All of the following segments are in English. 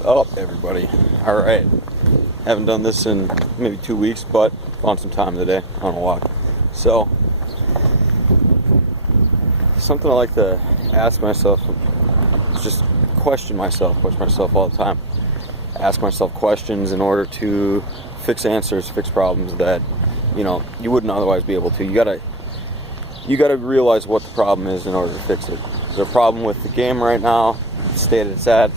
is up, everybody? Alright, haven't done this in maybe 2 weeks, but found some time today on a walk. So, something I like to ask myself, just question myself all the time. Ask myself questions in order to fix answers, fix problems that, you wouldn't otherwise be able to. You gotta realize what the problem is in order to fix it. Is there a problem with the game right now? The state it's at?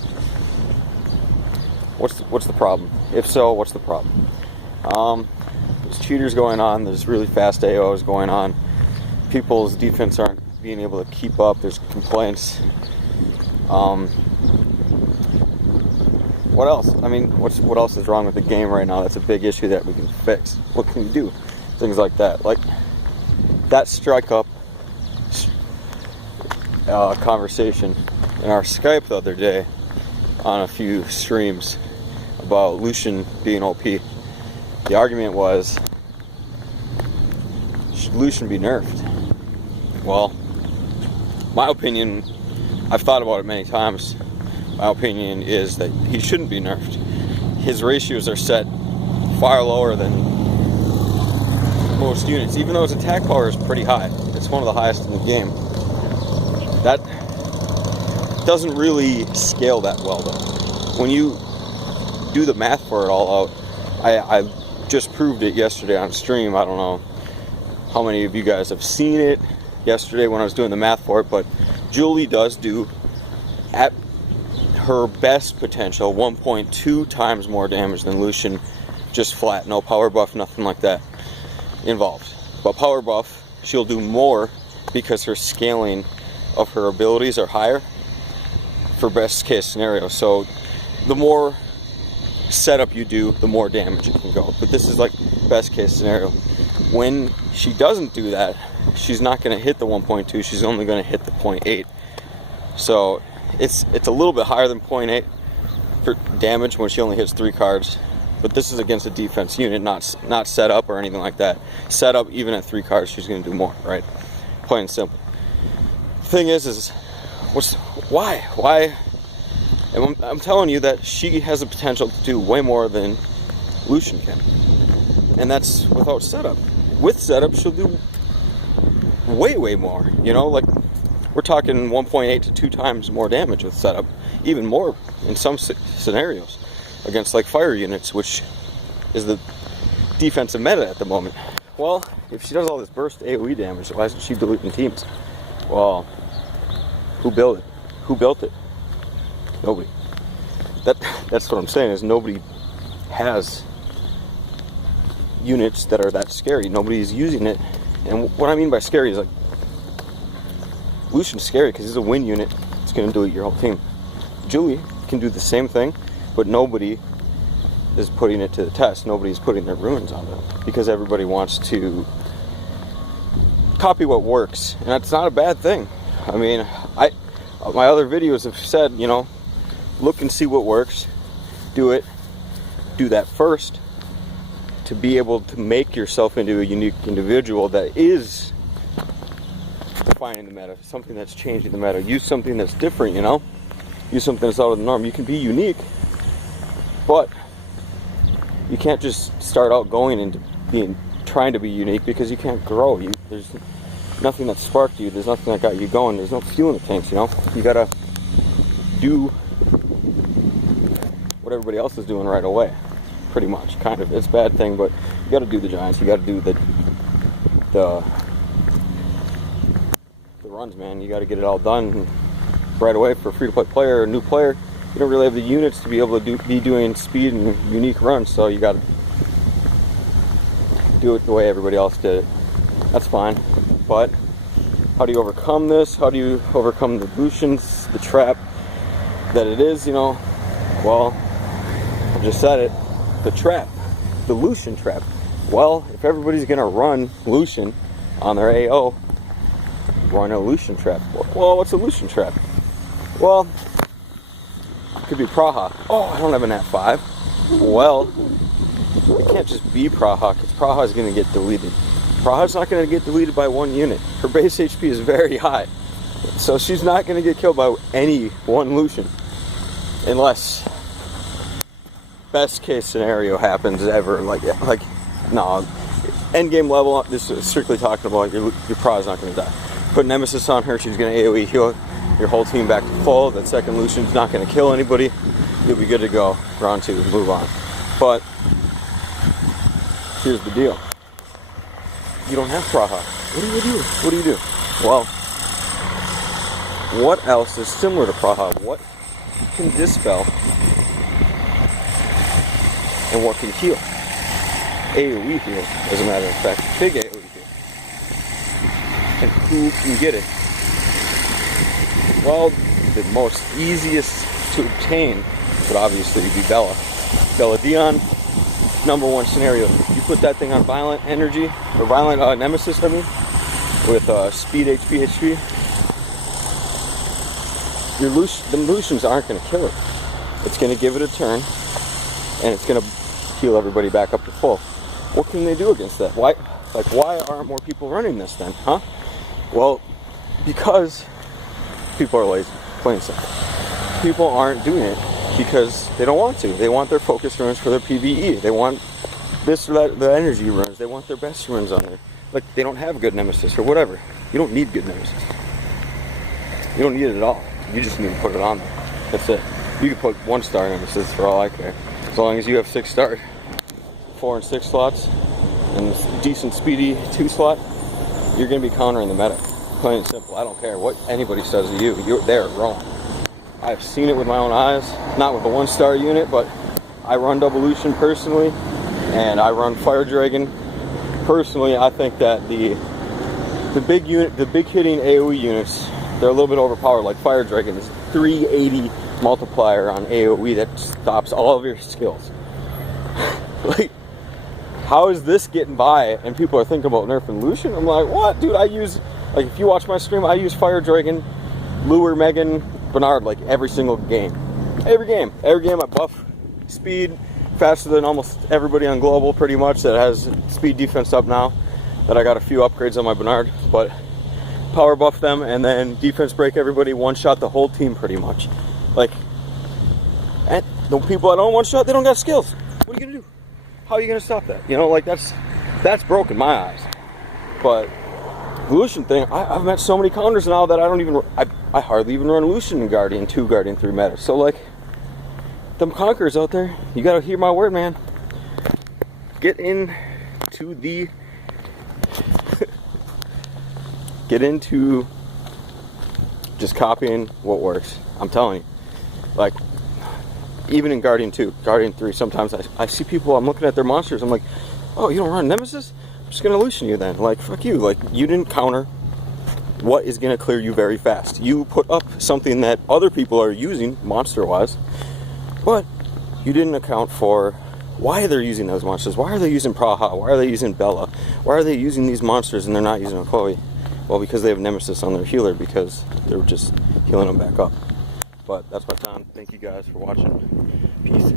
What's the problem? If so, what's the problem? There's cheaters going on. There's really fast AOs going on. People's defense aren't being able to keep up. There's complaints. What else? I mean, what else is wrong with the game right now? That's a big issue that we can fix. What can you do? Things like that. Like that strike up conversation in our Skype the other day on a few streams about Lushen being OP. The argument was, should Lushen be nerfed? Well, my opinion, I've thought about it many times. My opinion is that he shouldn't be nerfed. His ratios are set far lower than most units, even though his attack power is pretty high. It's one of the highest in the game. That doesn't really scale that well, though. When you do the math for it all out, I just proved it yesterday on stream. I don't know how many of you guys have seen it yesterday when I was doing the math for it, but Julie does do, at her best potential, 1.2 times more damage than Lushen, just flat, no power buff, nothing like that involved. But power buff, she'll do more because her scaling of her abilities are higher for best case scenario. So the more setup you do, the more damage it can go. But this is like best case scenario. When she doesn't do that, she's not going to hit the 1.2, she's only going to hit the 0.8. So it's a little bit higher than 0.8 for damage when she only hits 3 cards. But this is against a defense unit, not set up or anything like that. Set up, even at 3 cards, she's going to do more, right? Plain and simple. The thing is why? And I'm telling you that she has the potential to do way more than Lushen can. And that's without setup. With setup, she'll do way more. Like we're talking 1.8 to 2 times more damage with setup. Even more in some scenarios against like fire units, which is the defensive meta at the moment. Well, if she does all this burst AoE damage, why isn't she deleting teams? Well, who built it? Nobody. That's what I'm saying, is nobody has units that are that scary. Nobody's using it. And what I mean by scary is like, Lushen's scary because he's a win unit. It's going to delete your whole team. Julie can do the same thing, but nobody is putting it to the test. Nobody's putting their ruins on it because everybody wants to copy what works, and that's not a bad thing. I mean, my other videos have said, look and see what works, do it, do that first to be able to make yourself into a unique individual that is defining the meta, something that's changing the meta. Use something that's different, use something that's out of the norm. You can be unique, but you can't just start out going into trying to be unique, because you can't grow. There's nothing that sparked you. There's nothing that got you going. There's no fuel in the tanks. You gotta do what everybody else is doing right away, pretty much. Kind of. It's a bad thing, but you gotta do the giants. You gotta do the runs, man. You gotta get it all done right away for a free-to-play player or a new player. You don't really have the units to be able to be doing speed and unique runs, so you gotta do it the way everybody else did it. That's fine, but how do you overcome this? How do you overcome the Lushen's, the trap that it is, Well, I just said it, the trap, the Lushen trap. Well, if everybody's gonna run Lushen on their AO, run a Lushen trap. Well, what's a Lushen trap? Well, it could be Praha. Oh, I don't have an F5. Well, it can't just be Praha, because Praha is going to get deleted. Praha's not going to get deleted by one unit. Her base HP is very high. So she's not going to get killed by any one Lushen. Unless best case scenario happens ever, no, end game level, this is strictly talking about your Pra's not going to die. Put Nemesis on her, she's going to AoE heal your whole team back to full. That second Lushen's not going to kill anybody. You'll be good to go. Round 2, move on. But here's the deal. You don't have Praha. What do you do? What do you do? Well, what else is similar to Praha? What can dispel? And what can heal? AoE heal, as a matter of fact. Big AoE heal. And who can get it? Well, the most easiest to obtain would obviously be Bella. Bella Dion, number one scenario. You put that thing on Violent Energy, or Violent Nemesis, I mean, with Speed HP. The Lushens aren't going to kill it. It's going to give it a turn, and it's going to heal everybody back up to full. What can they do against that? Why aren't more people running this then, huh? Well, because people are lazy, plain and simple. People aren't doing it because they don't want to. They want their focus runs for their PvE. They want this or that, the energy runs. They want their best runs on there. Like, they don't have good Nemesis or whatever. You don't need good Nemesis. You don't need it at all. You just need to put it on there. That's it. You can put 1-star Nemesis for all I care. As long as you have 6-star, 4 and 6 slots, and a decent speedy 2 slot, you're going to be countering the meta. Plain and simple. I don't care what anybody says to you. They're wrong. I've seen it with my own eyes. Not with a 1-star unit, but I run Double Lushen personally, and I run Fire Dragon. Personally, I think that the big hitting AoE units, they're a little bit overpowered. Like Fire Dragon is 380 multiplier on AoE that stops all of your skills. Like, how is this getting by? And people are thinking about nerfing Lushen. I'm like, what, dude? Like, if you watch my stream, I use Fire Dragon, Lure, Megan, Bernard, like every single game. Every game I buff speed faster than almost everybody on global, pretty much, that has speed defense up now. That I got a few upgrades on my Bernard, but power buff them and then defense break everybody, one-shot the whole team pretty much. Like, and the people that don't one-shot, they don't got skills. What are you gonna do? How are you gonna stop that? You know, like, that's broken my eyes. But the Lushen thing, I've met so many counters now that I hardly even run Lushen in Guardian 2, Guardian 3 meta. So, like, them conquerors out there, you gotta hear my word, man. Get into just copying what works. I'm telling you. Like, even in Guardian 2, Guardian 3, sometimes I see people, I'm looking at their monsters, I'm like, oh, you don't run Nemesis? I'm just gonna Lushen you then. Like, fuck you. Like, you didn't counter what is gonna clear you very fast. You put up something that other people are using, monster-wise, but you didn't account for why they're using those monsters. Why are they using Praha? Why are they using Bella? Why are they using these monsters and they're not using a Chloe? Well, because they have Nemesis on their healer, because they're just healing them back up. But that's my time. Thank you guys for watching. Peace.